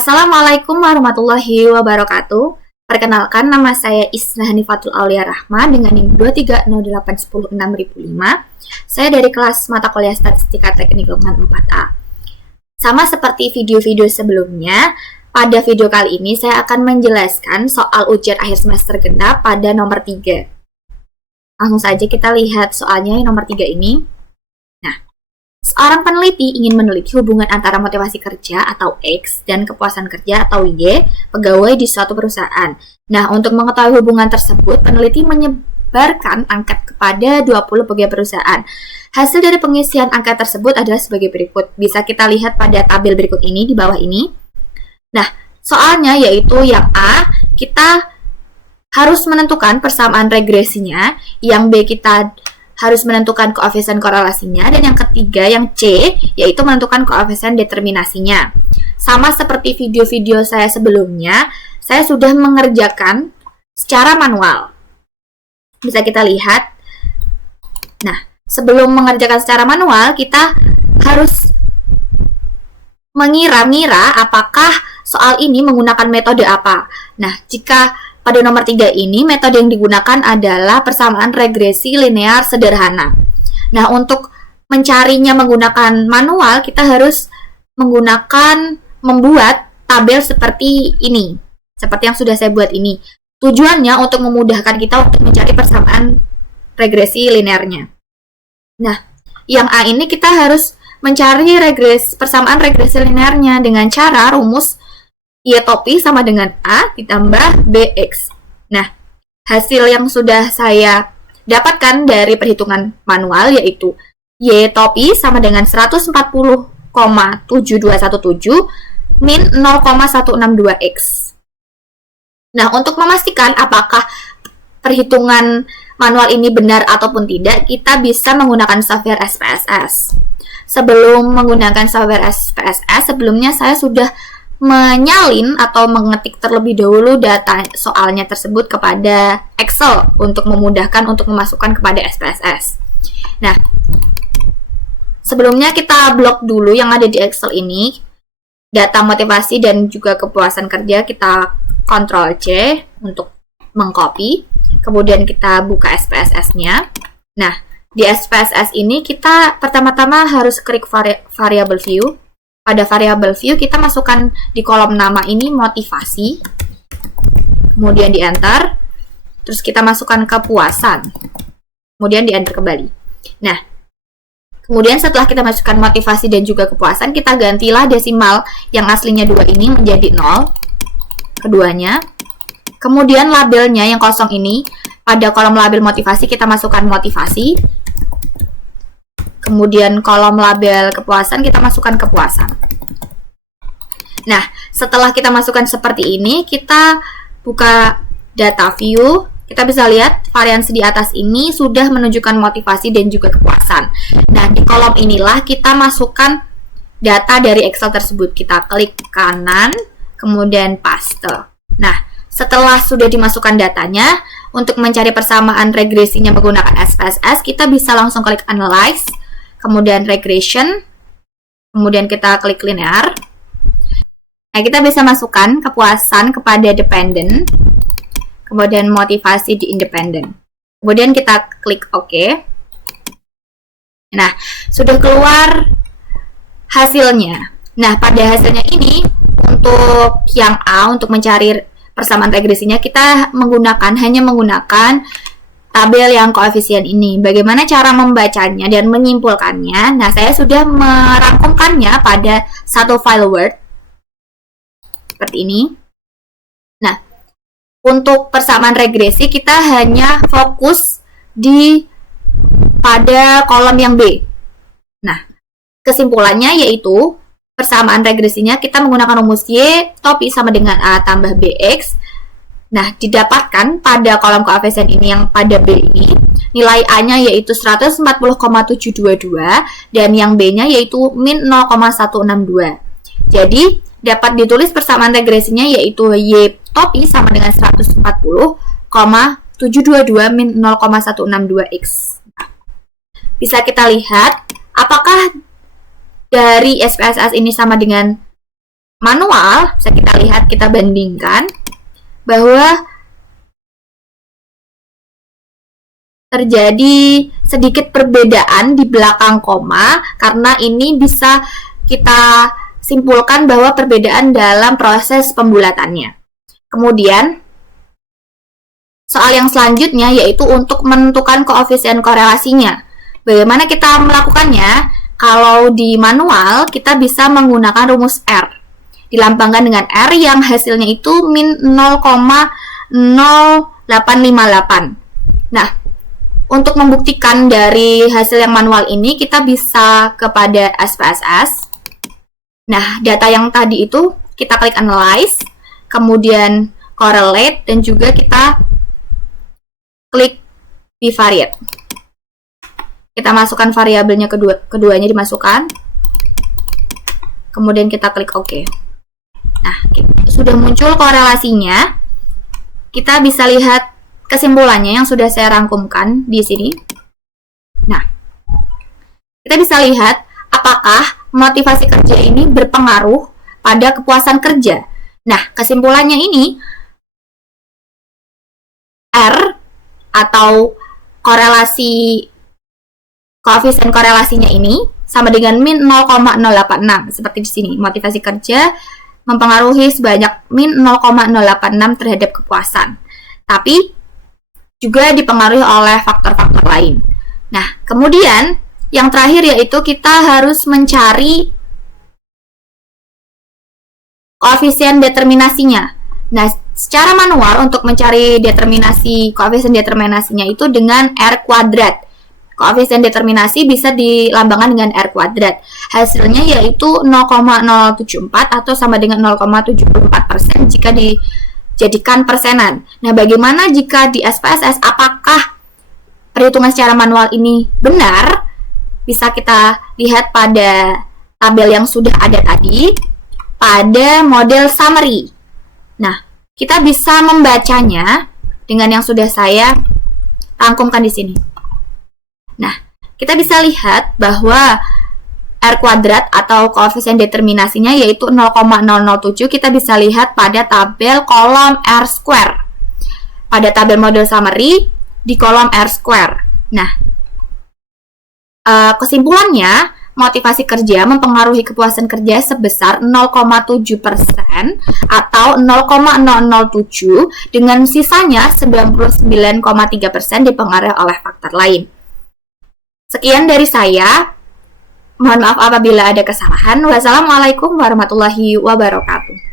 Assalamualaikum warahmatullahi wabarakatuh. Perkenalkan, nama saya Isna Hanifatul Aulia Rahma dengan NIM 2308106.005. Saya dari kelas mata kuliah Statistika Teknik Lingkungan 4A. Sama seperti video-video sebelumnya, pada video kali ini saya akan menjelaskan soal ujian akhir semester genap pada nomor 3. Langsung saja kita lihat soalnya yang nomor 3 ini. Seorang peneliti ingin meneliti hubungan antara motivasi kerja atau X dan kepuasan kerja atau Y pegawai di suatu perusahaan. Nah, untuk mengetahui hubungan tersebut, peneliti menyebarkan angket kepada 20 pegawai perusahaan. Hasil dari pengisian angket tersebut adalah sebagai berikut. Bisa kita lihat pada tabel berikut ini di bawah ini. Nah, soalnya yaitu yang A, kita harus menentukan persamaan regresinya, yang B kita harus menentukan koefisien korelasinya, dan yang ketiga, yang C, yaitu menentukan koefisien determinasinya. Sama seperti video-video saya sebelumnya, saya sudah mengerjakan secara manual. Bisa kita lihat. Nah, sebelum mengerjakan secara manual, kita harus mengira-ngira apakah soal ini menggunakan metode apa. Nah, jika pada nomor 3 ini, metode yang digunakan adalah persamaan regresi linear sederhana. Nah, untuk mencarinya menggunakan manual, kita harus membuat tabel seperti ini. Seperti yang sudah saya buat ini. Tujuannya untuk memudahkan kita untuk mencari persamaan regresi linearnya. Nah, yang A ini kita harus mencari persamaan regresi linearnya dengan cara rumus Y topi sama dengan A ditambah BX. Nah, hasil yang sudah saya dapatkan dari perhitungan manual yaitu Y topi sama dengan 140,7217 min 0,162X. Nah, untuk memastikan apakah perhitungan manual ini benar ataupun tidak, kita bisa menggunakan software SPSS. Sebelum menggunakan software SPSS, sebelumnya saya sudah menyalin atau mengetik terlebih dahulu data soalnya tersebut kepada Excel untuk memudahkan untuk memasukkan kepada SPSS. Nah, sebelumnya kita blok dulu yang ada di Excel ini, data motivasi dan juga kepuasan kerja, kita Ctrl C untuk mengcopy, kemudian kita buka SPSS-nya. Nah, di SPSS ini kita pertama-tama harus klik variable view. Pada variable view kita masukkan di kolom nama ini motivasi, kemudian di enter, terus kita masukkan kepuasan, kemudian di enter kembali. Nah, kemudian setelah kita masukkan motivasi dan juga kepuasan, kita gantilah desimal yang aslinya 2 ini menjadi 0, keduanya. Kemudian labelnya yang kosong ini, pada kolom label motivasi kita masukkan motivasi. Kemudian kolom label kepuasan kita masukkan kepuasan. Nah, setelah kita masukkan seperti ini, kita buka data view. Kita bisa lihat variansi di atas ini sudah menunjukkan motivasi dan juga kepuasan. Nah, di kolom inilah kita masukkan data dari Excel tersebut. Kita klik kanan, kemudian paste. Nah, setelah sudah dimasukkan datanya, untuk mencari persamaan regresinya menggunakan SPSS, kita bisa langsung klik analyze, kemudian regression, kemudian kita klik linear. Nah, kita bisa masukkan kepuasan kepada dependent, kemudian motivasi di independent. Kemudian kita klik OK. Nah, sudah keluar hasilnya. Nah, pada hasilnya ini, untuk yang A, untuk mencari persamaan regresinya, kita hanya menggunakan tabel yang koefisien ini. Bagaimana cara membacanya dan menyimpulkannya? Nah, saya sudah merangkumkannya pada satu file Word seperti ini. Nah, untuk persamaan regresi kita hanya fokus pada kolom yang B. Nah, kesimpulannya yaitu persamaan regresinya kita menggunakan rumus Y topi sama dengan A tambah BX. Nah, didapatkan pada kolom koefisien ini yang pada B ini, nilai A-nya yaitu 140,722 dan yang B-nya yaitu min 0,162. Jadi, dapat ditulis persamaan regresinya yaitu Y topi sama dengan 140,722 min 0,162X. Bisa kita lihat apakah dari SPSS ini sama dengan manual, bisa kita lihat, kita bandingkan bahwa terjadi sedikit perbedaan di belakang koma, karena ini bisa kita simpulkan bahwa perbedaan dalam proses pembulatannya. Kemudian, soal yang selanjutnya yaitu untuk menentukan koefisien korelasinya. Bagaimana kita melakukannya? Kalau di manual, kita bisa menggunakan rumus R. Dilambangkan dengan R yang hasilnya itu min 0,0858. Nah, untuk membuktikan dari hasil yang manual ini, kita bisa kepada SPSS. Nah, data yang tadi itu kita klik analyze, kemudian correlate, dan juga kita klik bivariate. Kita masukkan variabelnya, keduanya dimasukkan. Kemudian kita klik OK. Nah, sudah muncul korelasinya. Kita bisa lihat kesimpulannya yang sudah saya rangkumkan di sini. Nah, kita bisa lihat apakah motivasi kerja ini berpengaruh pada kepuasan kerja. Nah, kesimpulannya ini R atau koefisien korelasinya ini sama dengan min 0,086 seperti di sini. Motivasi kerja mempengaruhi sebanyak min 0,086 terhadap kepuasan. Tapi juga dipengaruhi oleh faktor-faktor lain. Nah, kemudian yang terakhir yaitu kita harus mencari koefisien determinasinya. Nah, secara manual untuk mencari koefisien determinasinya itu dengan R kuadrat. Koefisien determinasi bisa dilambangkan dengan R kuadrat. Hasilnya yaitu 0,074 atau sama dengan 0,74% jika dijadikan persenan. Nah, bagaimana jika di SPSS? Apakah perhitungan secara manual ini benar? Bisa kita lihat pada tabel yang sudah ada tadi, pada model summary. Nah, kita bisa membacanya dengan yang sudah saya rangkumkan di sini. Nah, kita bisa lihat bahwa R kuadrat atau koefisien determinasinya yaitu 0,007, kita bisa lihat pada tabel kolom R square. Pada tabel model summary di kolom R square. Nah, kesimpulannya, motivasi kerja mempengaruhi kepuasan kerja sebesar 0,7% atau 0,007, dengan sisanya 99,3% dipengaruhi oleh faktor lain. Sekian dari saya. Mohon maaf apabila ada kesalahan. Wassalamualaikum warahmatullahi wabarakatuh.